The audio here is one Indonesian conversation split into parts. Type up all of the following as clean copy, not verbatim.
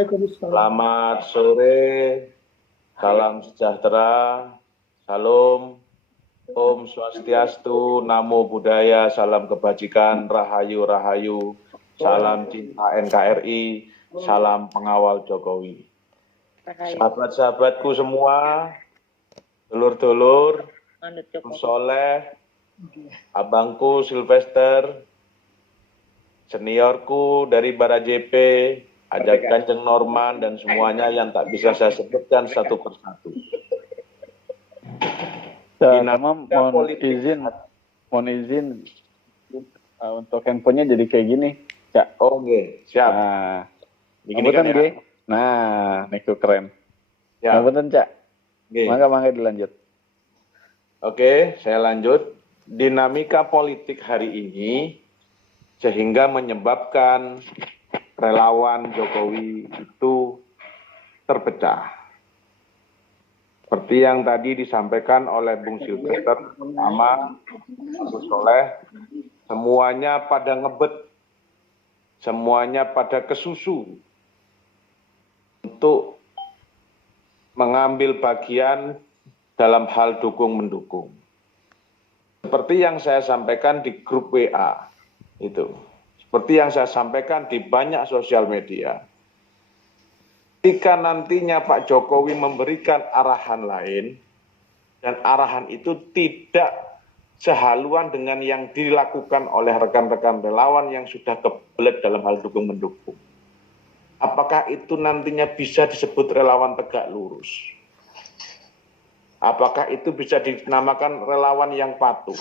Waalaikumsalam. Selamat sore, salam sejahtera, salam, Om Swastiastu, Namo Buddhaya, salam kebajikan, Rahayu Rahayu, salam cinta NKRI, salam pengawal Jokowi. Sahabat-sahabatku semua, dulur-dulur, Soleh, abangku Sylvester, seniorku dari Bara JP, Ajak Kanjeng Norman, dan semuanya yang tak bisa saya sebutkan satu persatu. Mohon izin untuk handphonenya jadi kayak gini, Cak. Oke, siap. Nah, begini kan ya. Nah, itu keren. Ya. Ngapunten, Cak. Mangga dilanjut. Oke, saya lanjut. Dinamika politik hari ini sehingga menyebabkan relawan Jokowi itu terpecah. Seperti yang tadi disampaikan oleh Bung Sylvester sama Gus Soleh, semuanya pada ngebet, semuanya pada kesusu untuk mengambil bagian dalam hal dukung-mendukung. Seperti yang saya sampaikan di grup WA itu. Seperti yang saya sampaikan di banyak sosial media, ketika nantinya Pak Jokowi memberikan arahan lain, dan arahan itu tidak sehaluan dengan yang dilakukan oleh rekan-rekan relawan yang sudah kebelet dalam hal dukung-mendukung. Apakah itu nantinya bisa disebut relawan tegak lurus? Apakah itu bisa dinamakan relawan yang patuh?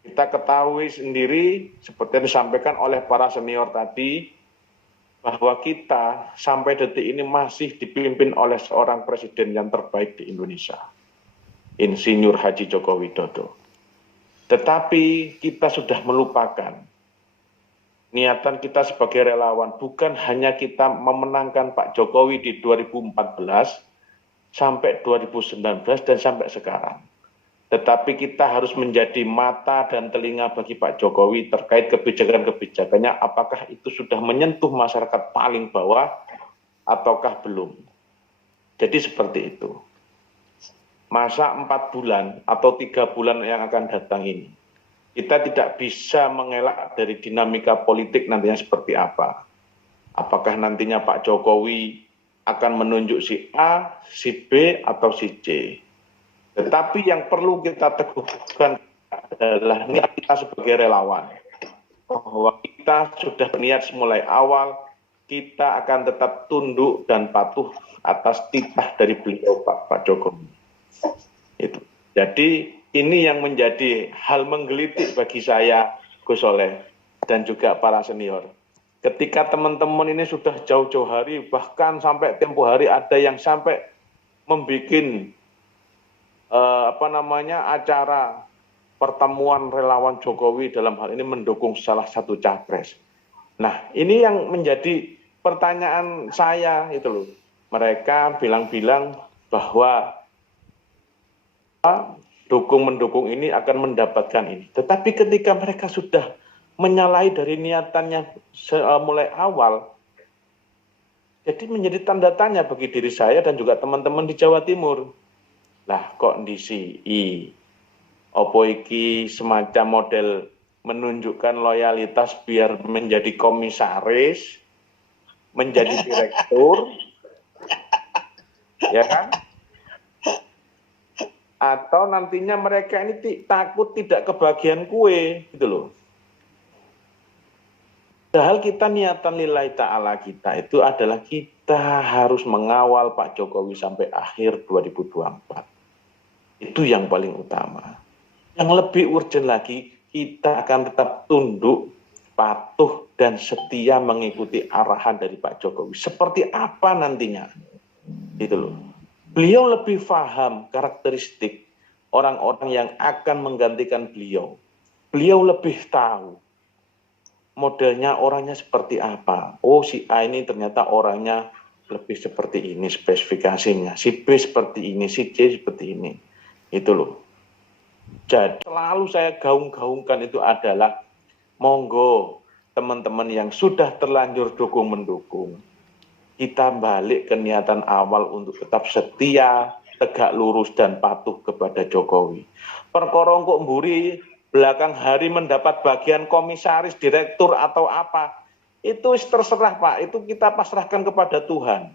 Kita ketahui sendiri, seperti yang disampaikan oleh para senior tadi, bahwa kita sampai detik ini masih dipimpin oleh seorang presiden yang terbaik di Indonesia, Insinyur Haji Joko Widodo. Tetapi kita sudah melupakan niatan kita sebagai relawan, bukan hanya kita memenangkan Pak Jokowi di 2014, sampai 2019, dan sampai sekarang. Tetapi kita harus menjadi mata dan telinga bagi Pak Jokowi terkait kebijakan-kebijakannya, apakah itu sudah menyentuh masyarakat paling bawah ataukah belum. Jadi seperti itu. Masa 4 bulan atau 3 bulan yang akan datang ini, kita tidak bisa mengelak dari dinamika politik nantinya seperti apa. Apakah nantinya Pak Jokowi akan menunjuk si A, si B, atau si C. Tetapi yang perlu kita teguhkan adalah niat kita sebagai relawan. Bahwa kita sudah berniat semulai awal, kita akan tetap tunduk dan patuh atas titah dari beliau Pak Jokowi. Itu. Jadi ini yang menjadi hal menggelitik bagi saya, Gus Soleh, dan juga para senior. Ketika teman-teman ini sudah jauh-jauh hari, bahkan sampai tempo hari ada yang sampai membuat acara pertemuan relawan Jokowi dalam hal ini mendukung salah satu capres. Nah, ini yang menjadi pertanyaan saya itu loh. Mereka bilang-bilang bahwa dukung-mendukung ini akan mendapatkan ini. Tetapi ketika mereka sudah menyalahi dari niatannya mulai awal, jadi menjadi tanda tanya bagi diri saya dan juga teman-teman di Jawa Timur. Lah kok ndisi opo iki semacam model menunjukkan loyalitas biar menjadi komisaris, menjadi direktur, ya kan? Atau nantinya mereka ini takut tidak kebagian kue, gitu loh. Padahal kita niatan lillahi ta'ala kita itu adalah kita harus mengawal Pak Jokowi sampai akhir 2024. Itu yang paling utama. Yang lebih urgent lagi, kita akan tetap tunduk, patuh, dan setia mengikuti arahan dari Pak Jokowi. Seperti apa nantinya? Gitu loh. Beliau lebih paham karakteristik orang-orang yang akan menggantikan beliau. Beliau lebih tahu modelnya orangnya seperti apa. Oh, si A ini ternyata orangnya lebih seperti ini spesifikasinya. Si B seperti ini, si C seperti ini. Itu loh. Jadi selalu saya gaung-gaungkan itu adalah monggo teman-teman yang sudah terlanjur dukung-mendukung. kita balik ke niatan awal untuk tetap setia, tegak lurus dan patuh kepada Jokowi. Perkara kok mburi belakang hari mendapat bagian komisaris, direktur atau apa, itu terserah Pak, itu kita pasrahkan kepada Tuhan.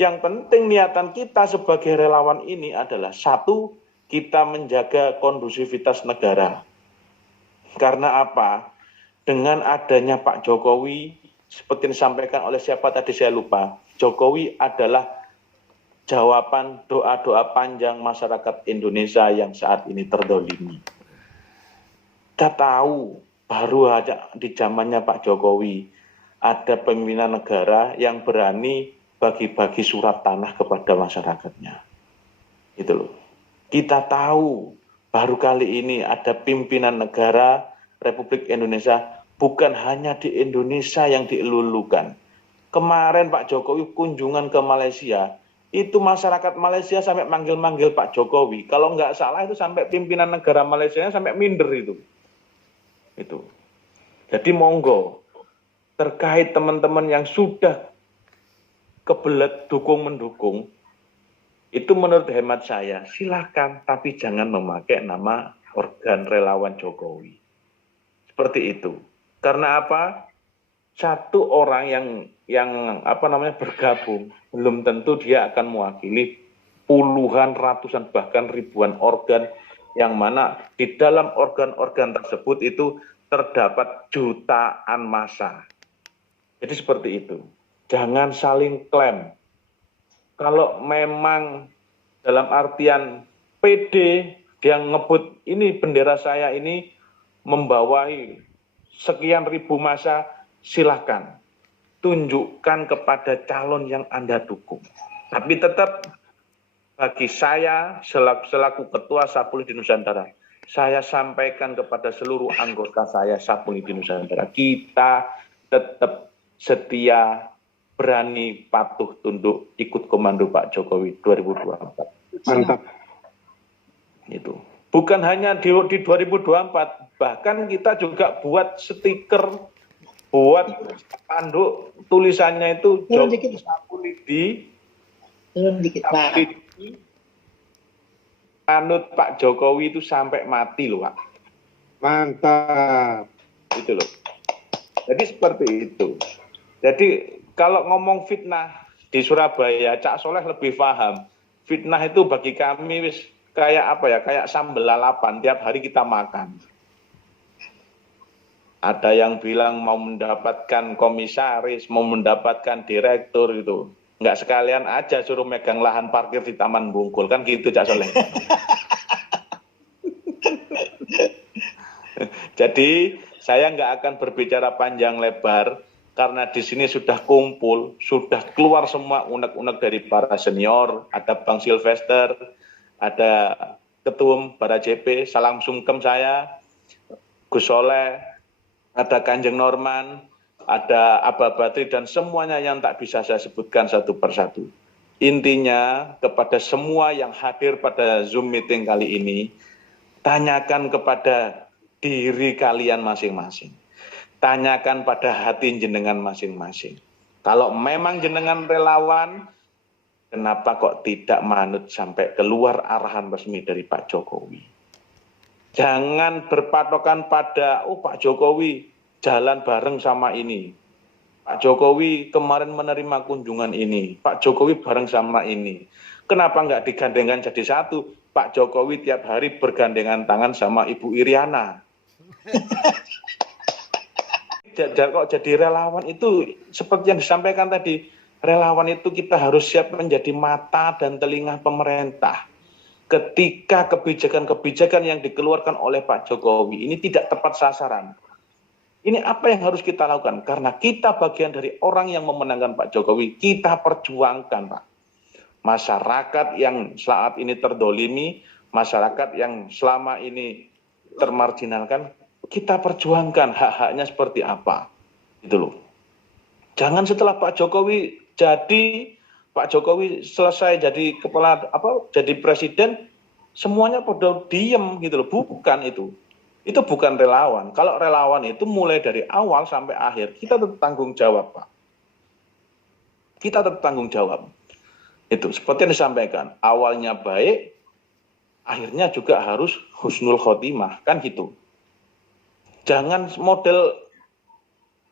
Yang penting niatan kita sebagai relawan ini adalah satu, kita menjaga kondusivitas negara. Karena apa? Dengan adanya Pak Jokowi, seperti disampaikan oleh siapa tadi saya lupa, Jokowi adalah jawaban doa-doa panjang masyarakat Indonesia yang saat ini terdolimi. Kita tahu baru aja di zamannya Pak Jokowi ada pimpinan negara yang berani bagi-bagi surat tanah kepada masyarakatnya. Itu loh. Kita tahu baru kali ini ada pimpinan negara Republik Indonesia, bukan hanya di Indonesia yang dielulukan. Kemarin Pak Jokowi kunjungan ke Malaysia, itu masyarakat Malaysia sampai manggil-manggil Pak Jokowi. Kalau nggak salah itu sampai pimpinan negara Malaysia sampai minder itu. Jadi monggo, terkait teman-teman yang sudah kebelet dukung-mendukung, itu menurut hemat saya, silakan, tapi jangan memakai nama organ relawan Jokowi. Seperti itu. Karena apa? Satu orang yang bergabung, belum tentu dia akan mewakili puluhan, ratusan, bahkan ribuan organ, yang mana di dalam organ-organ tersebut itu terdapat jutaan massa. Jadi seperti itu. Jangan saling klaim. Kalau memang dalam artian PD, dia ngebut ini bendera saya ini membawahi sekian ribu massa, silahkan. Tunjukkan kepada calon yang Anda dukung. Tapi tetap bagi saya selaku Ketua Sapulidi Nusantara, saya sampaikan kepada seluruh anggota saya Sapulidi Nusantara, kita tetap setia, berani, patuh, tunduk, ikut komando Pak Jokowi 2024. Mantap. Itu. Bukan hanya di 2024, bahkan kita juga buat stiker, buat spanduk, tulisannya itu Jokowi Sapulidi, anut Pak Jokowi itu sampai mati loh Pak. Mantap. Itu loh. Jadi seperti itu. Jadi kalau ngomong fitnah di Surabaya, Cak Soleh lebih paham. Fitnah itu bagi kami wis kayak apa ya? Kayak sambal lalapan tiap hari kita makan. Ada yang bilang mau mendapatkan komisaris, mau mendapatkan direktur itu. Nggak sekalian aja suruh megang lahan parkir di Taman Bungkul. Kan gitu Cak Soleh. Jadi saya nggak akan berbicara panjang lebar. Karena di sini sudah kumpul, sudah keluar semua unek-unek dari para senior. Ada Bang Silvester, ada Ketum para JP, salam sungkem saya, Gus Soleh, ada Kanjeng Norman, ada Aba Batri, dan semuanya yang tak bisa saya sebutkan satu persatu. Intinya kepada semua yang hadir pada Zoom meeting kali ini, tanyakan kepada diri kalian masing-masing. Tanyakan pada hati jenengan masing-masing. Kalau memang jenengan relawan, kenapa kok tidak manut sampai keluar arahan resmi dari Pak Jokowi? Jangan berpatokan pada, Pak Jokowi jalan bareng sama ini. Pak Jokowi kemarin menerima kunjungan ini. Pak Jokowi bareng sama ini. Kenapa nggak digandengkan jadi satu? Pak Jokowi tiap hari bergandengan tangan sama Ibu Iriana. Kok jadi relawan itu seperti yang disampaikan tadi, relawan itu kita harus siap menjadi mata dan telinga pemerintah. Ketika kebijakan-kebijakan yang dikeluarkan oleh Pak Jokowi ini tidak tepat sasaran. Ini apa yang harus kita lakukan? Karena kita bagian dari orang yang memenangkan Pak Jokowi, kita perjuangkan Pak. Masyarakat yang saat ini terdolimi, masyarakat yang selama ini termarginalkan, kita perjuangkan hak-haknya seperti apa. Itu loh. Jangan setelah Pak Jokowi Pak Jokowi selesai jadi jadi presiden, semuanya pada diem gitu loh. Bukan itu. Itu bukan relawan. Kalau relawan itu mulai dari awal sampai akhir, kita tetap tanggung jawab, Pak. kita tetap tanggung jawab. Itu seperti yang disampaikan, awalnya baik, akhirnya juga harus husnul khotimah, kan gitu. Jangan model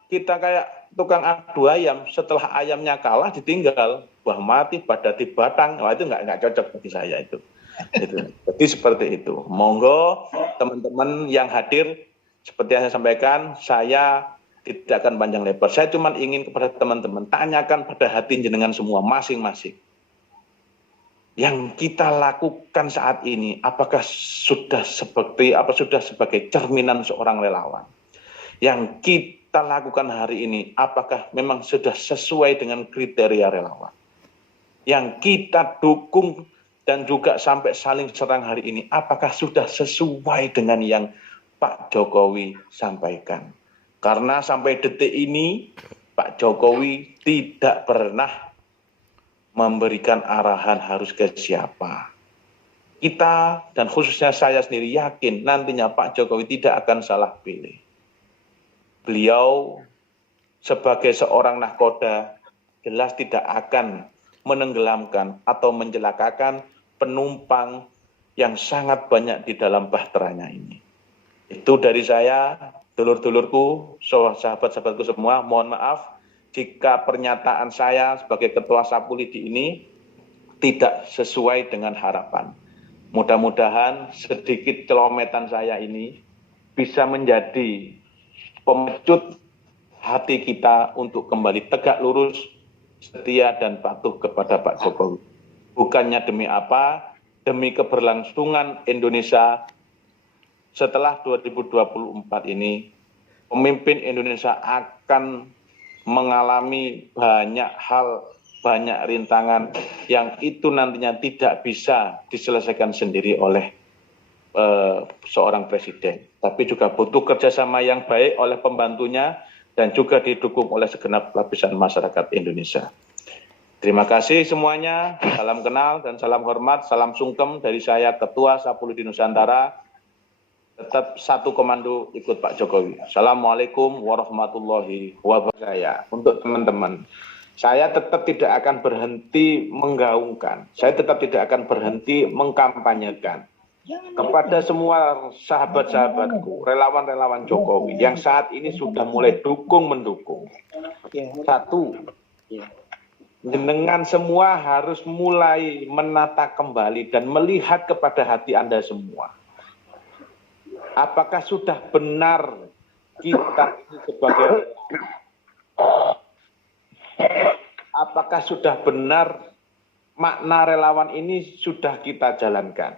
kita kayak tukang adu ayam, setelah ayamnya kalah ditinggal, wah mati badati batang, wah itu nggak cocok bagi saya itu. Jadi seperti itu. Monggo teman-teman yang hadir, seperti yang saya sampaikan, saya tidak akan panjang lebar. Saya cuma ingin kepada teman-teman, tanyakan pada hati jenengan semua masing-masing. Yang kita lakukan saat ini, apakah sudah sebagai cerminan seorang relawan? Yang kita lakukan hari ini, apakah memang sudah sesuai dengan kriteria relawan? Yang kita dukung dan juga sampai saling serang hari ini, apakah sudah sesuai dengan yang Pak Jokowi sampaikan? Karena sampai detik ini, Pak Jokowi tidak pernah memberikan arahan harus ke siapa. Kita dan khususnya saya sendiri yakin nantinya Pak Jokowi tidak akan salah pilih. Beliau sebagai seorang nahkoda jelas tidak akan menenggelamkan atau mencelakakan penumpang yang sangat banyak di dalam bahteranya ini. Itu dari saya, dulur-dulurku, sahabat-sahabatku semua, mohon maaf jika pernyataan saya sebagai Ketua Sapulidi ini tidak sesuai dengan harapan. Mudah-mudahan sedikit celometan saya ini bisa menjadi pemecut hati kita untuk kembali tegak lurus, setia dan patuh kepada Pak Jokowi. Bukannya demi apa, demi keberlangsungan Indonesia setelah 2024 ini, pemimpin Indonesia akan mengalami banyak hal, banyak rintangan yang itu nantinya tidak bisa diselesaikan sendiri oleh seorang presiden. Tapi juga butuh kerjasama yang baik oleh pembantunya dan juga didukung oleh segenap lapisan masyarakat Indonesia. Terima kasih semuanya, salam kenal dan salam hormat, salam sungkem dari saya Ketua Sapulidi Nusantara. Tetap satu komando ikut Pak Jokowi. Assalamualaikum warahmatullahi wabarakatuh. Untuk teman-teman, saya tetap tidak akan berhenti menggaungkan, saya tetap tidak akan berhenti mengkampanyekan kepada semua sahabat-sahabatku, relawan-relawan Jokowi yang saat ini sudah mulai dukung-mendukung. Satu, jenengan semua harus mulai menata kembali dan melihat kepada hati Anda semua. Apakah sudah benar kita sebagai apakah sudah benar makna relawan ini sudah kita jalankan?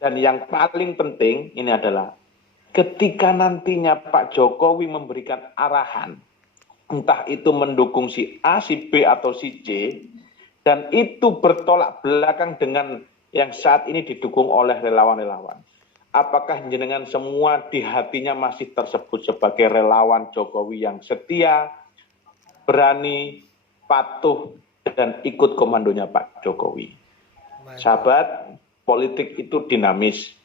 Dan yang paling penting ini adalah ketika nantinya Pak Jokowi memberikan arahan, entah itu mendukung si A, si B, atau si C, dan itu bertolak belakang dengan yang saat ini didukung oleh relawan-relawan. Apakah jenengan semua di hatinya masih tersebut sebagai relawan Jokowi yang setia, berani, patuh, dan ikut komandonya Pak Jokowi? Sahabat, politik itu dinamis.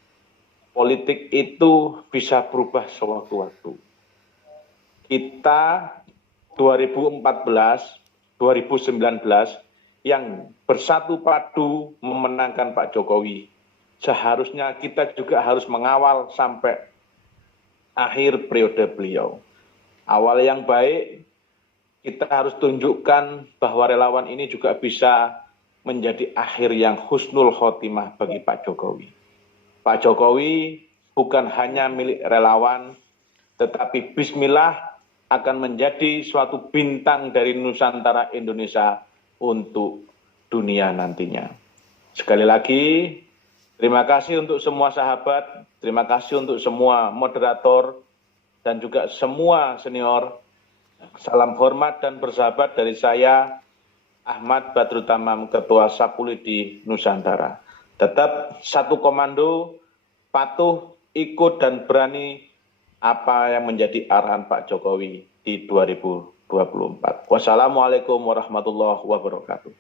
Politik itu bisa berubah sewaktu-waktu. Kita 2014, 2019 yang bersatu padu memenangkan Pak Jokowi. Seharusnya kita juga harus mengawal sampai akhir periode beliau. Awal yang baik, kita harus tunjukkan bahwa relawan ini juga bisa menjadi akhir yang husnul khotimah bagi Pak Jokowi. Pak Jokowi bukan hanya milik relawan, tetapi bismillah akan menjadi suatu bintang dari Nusantara Indonesia untuk dunia nantinya. Sekali lagi, terima kasih untuk semua sahabat, terima kasih untuk semua moderator, dan juga semua senior. Salam hormat dan bersahabat dari saya, Ahmad Badrut Tamam, Ketua Sapulidi Nusantara. Tetap satu komando, patuh, ikut, dan berani apa yang menjadi arahan Pak Jokowi di 2024. Wassalamualaikum warahmatullahi wabarakatuh.